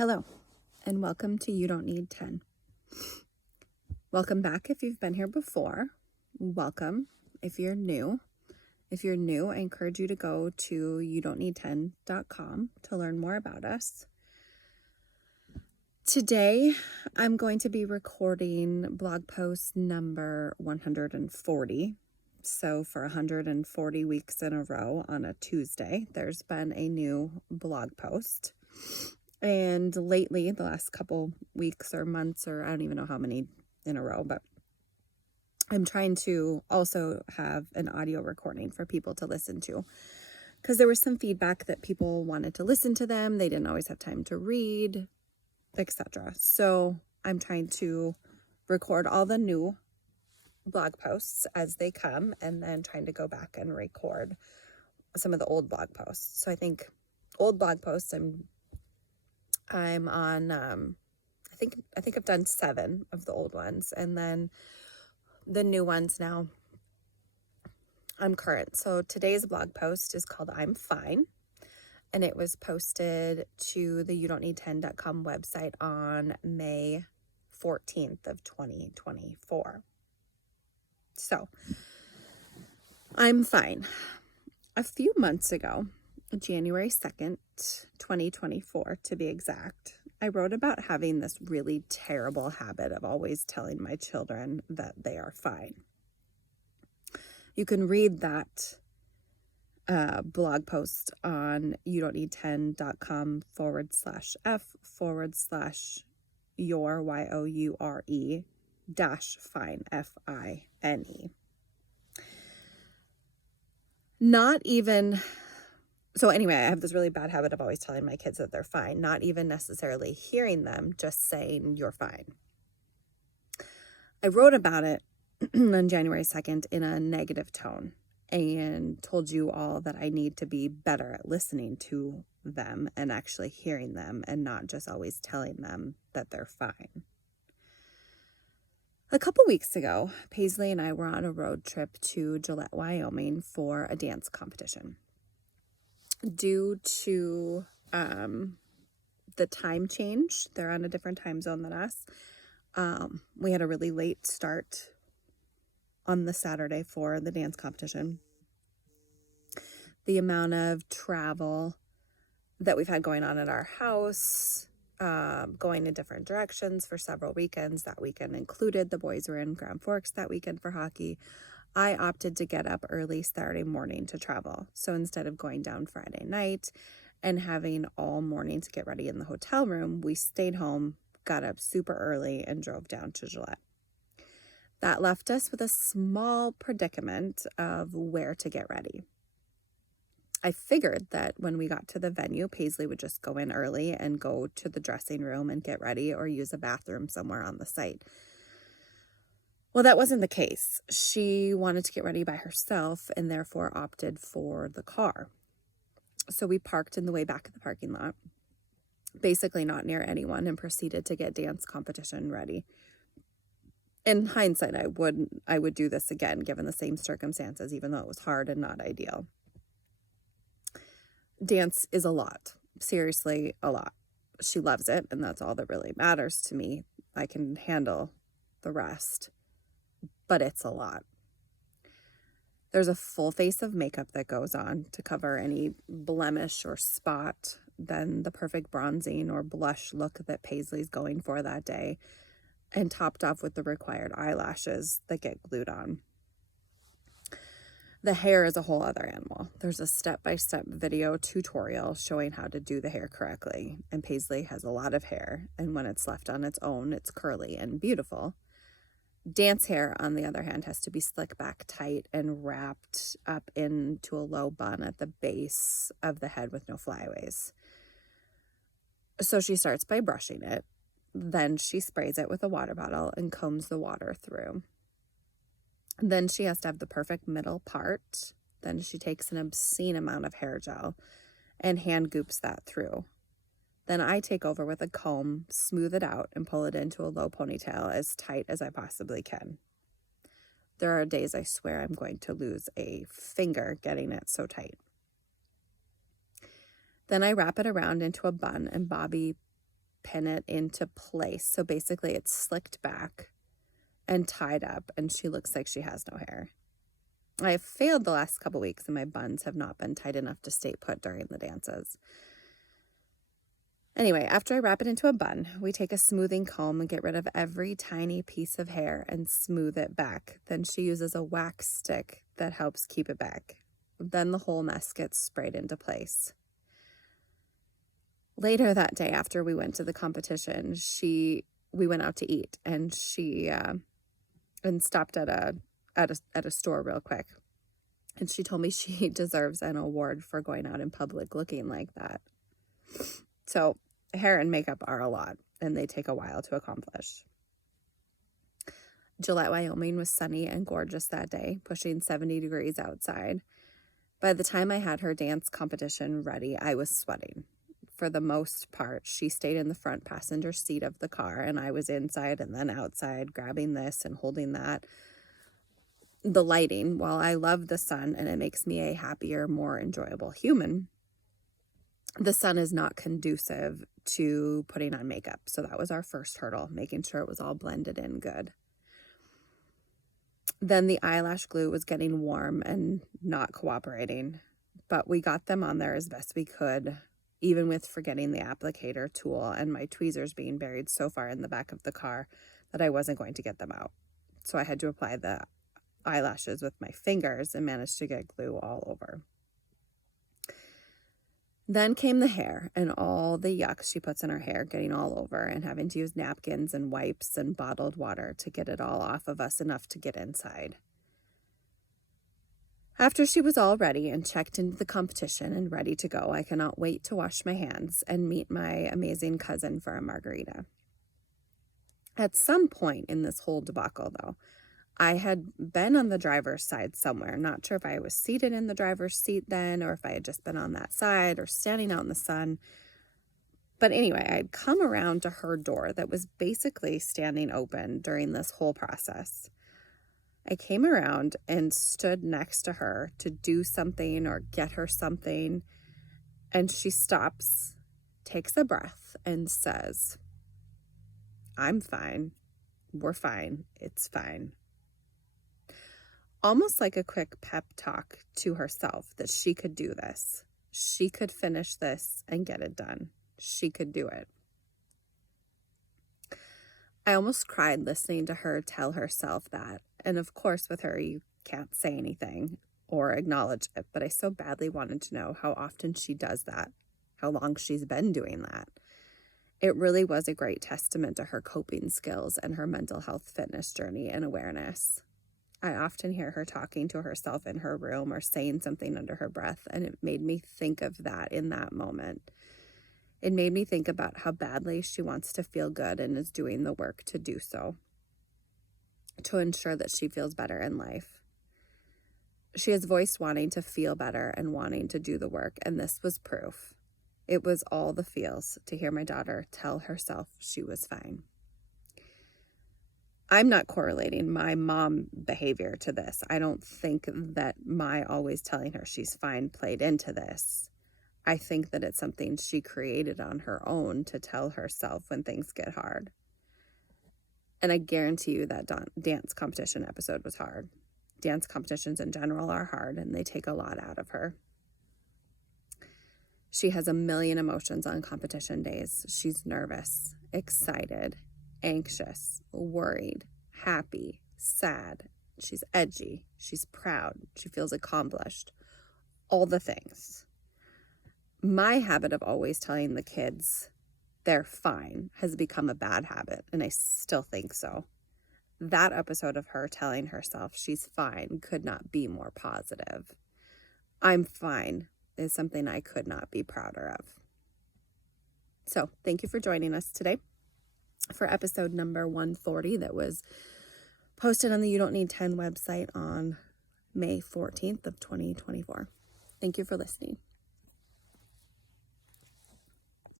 Hello, and welcome to You Don't Need 10. Welcome back if you've been here before. Welcome if you're new. If you're new, I encourage you to go to youdon'tneed10.com to learn more about us. Today, I'm going to be recording blog post number 140. So for 140 weeks in a row on a Tuesday, there's been a new blog post. And lately, the last couple weeks or months, or I don't even know how many in a row, but I'm trying to also have an audio recording for people to listen to, because there was some feedback that people wanted to listen to them. They didn't always have time to read, etc. So I'm trying to record all the new blog posts as they come, and then trying to go back and record some of the old blog posts. So I think old blog posts, I'm on, I think I've done 7 of the old ones, and then the new ones now, I'm current. So today's blog post is called I'm Fine, and it was posted to the youdon'tneed10.com website on May 14th of 2024. So, I'm fine. A few months ago, January 2nd, 2024 to be exact, I wrote about having this really terrible habit of always telling my children that they are fine. You can read that blog post on youdon'tneed10.com/f/your YOURE -fine FINE. Not even, so anyway, I have this really bad habit of always telling my kids that they're fine, not even necessarily hearing them, just saying you're fine. I wrote about it on January 2nd in a negative tone and told you all that I need to be better at listening to them and actually hearing them, and not just always telling them that they're fine. A couple weeks ago, Paisley and I were on a road trip to Gillette, Wyoming for a dance competition. Due to the time change, they're on a different time zone than us. We had a really late start on the Saturday for the dance competition. The amount of travel that we've had going on at our house, going in different directions for several weekends. That weekend included the boys were in Grand Forks that weekend for hockey. I opted to get up early Saturday morning to travel. So instead of going down Friday night and having all morning to get ready in the hotel room, we stayed home, got up super early, and drove down to Gillette. That left us with a small predicament of where to get ready. I figured that when we got to the venue, Paisley would just go in early and go to the dressing room and get ready, or use a bathroom somewhere on the site. Well, that wasn't the case. She wanted to get ready by herself and therefore opted for the car. So we parked in the way back of the parking lot, basically not near anyone, and proceeded to get dance competition ready. In hindsight, I would do this again, given the same circumstances, even though it was hard and not ideal. Dance is a lot, seriously a lot. She loves it, and that's all that really matters to me. I can handle the rest, but it's a lot. There's a full face of makeup that goes on to cover any blemish or spot, then the perfect bronzing or blush look that Paisley's going for that day, and topped off with the required eyelashes that get glued on. The hair is a whole other animal. There's a step-by-step video tutorial showing how to do the hair correctly, and Paisley has a lot of hair, and when it's left on its own, it's curly and beautiful. Dance hair, on the other hand, has to be slicked back tight and wrapped up into a low bun at the base of the head with no flyaways. So she starts by brushing it, then she sprays it with a water bottle and combs the water through. Then she has to have the perfect middle part. Then she takes an obscene amount of hair gel and hand goops that through. Then I take over with a comb, smooth it out, and pull it into a low ponytail as tight as I possibly can. There are days I swear I'm going to lose a finger getting it so tight. Then I wrap it around into a bun and bobby pin it into place. So basically it's slicked back and tied up, and she looks like she has no hair. I have failed the last couple weeks, and my buns have not been tight enough to stay put during the dances. Anyway, after I wrap it into a bun, we take a smoothing comb and get rid of every tiny piece of hair and smooth it back. Then she uses a wax stick that helps keep it back. Then the whole mess gets sprayed into place. Later that day, after we went to the competition, we went out to eat, and she and stopped at a store real quick. And she told me she deserves an award for going out in public looking like that. So hair and makeup are a lot, and they take a while to accomplish. Gillette, Wyoming was sunny and gorgeous that day, pushing 70 degrees outside. By the time I had her dance competition ready, I was sweating. For the most part, she stayed in the front passenger seat of the car, and I was inside and then outside, grabbing this and holding that. The lighting, while I love the sun and it makes me a happier, more enjoyable human, the sun is not conducive to putting on makeup. So that was our first hurdle, making sure it was all blended in good. Then the eyelash glue was getting warm and not cooperating, but we got them on there as best we could, even with forgetting the applicator tool and my tweezers being buried so far in the back of the car that I wasn't going to get them out. So I had to apply the eyelashes with my fingers and managed to get glue all over. Then came the hair and all the yuck she puts in her hair getting all over, and having to use napkins and wipes and bottled water to get it all off of us enough to get inside. After she was all ready and checked into the competition and ready to go, I cannot wait to wash my hands and meet my amazing cousin for a margarita. At some point in this whole debacle, though, I had been on the driver's side somewhere. Not sure if I was seated in the driver's seat then, or if I had just been on that side or standing out in the sun. But anyway, I'd come around to her door that was basically standing open during this whole process. I came around and stood next to her to do something or get her something, and she stops, takes a breath, and says, "I'm fine. We're fine. It's fine." Almost like a quick pep talk to herself that she could do this. She could finish this and get it done. She could do it. I almost cried listening to her tell herself that. And of course, with her, you can't say anything or acknowledge it, but I so badly wanted to know how often she does that, how long she's been doing that. It really was a great testament to her coping skills and her mental health fitness journey and awareness. I often hear her talking to herself in her room or saying something under her breath, and it made me think of that in that moment. It made me think about how badly she wants to feel good and is doing the work to do so, to ensure that she feels better in life. She has voiced wanting to feel better and wanting to do the work, and this was proof. It was all the feels to hear my daughter tell herself she was fine. I'm not correlating my mom behavior to this. I don't think that my always telling her she's fine played into this. I think that it's something she created on her own to tell herself when things get hard. And I guarantee you that dance competition episode was hard. Dance competitions in general are hard, and they take a lot out of her. She has a million emotions on competition days. She's nervous, excited, anxious, worried, happy, sad. She's edgy. She's proud. She feels accomplished. All the things. My habit of always telling the kids they're fine has become a bad habit, and I still think so. That episode of her telling herself she's fine could not be more positive. I'm fine is something I could not be prouder of. So thank you for joining us today for episode number 140 that was posted on the You Don't Need 10 website on May 14th of 2024. Thank you for listening.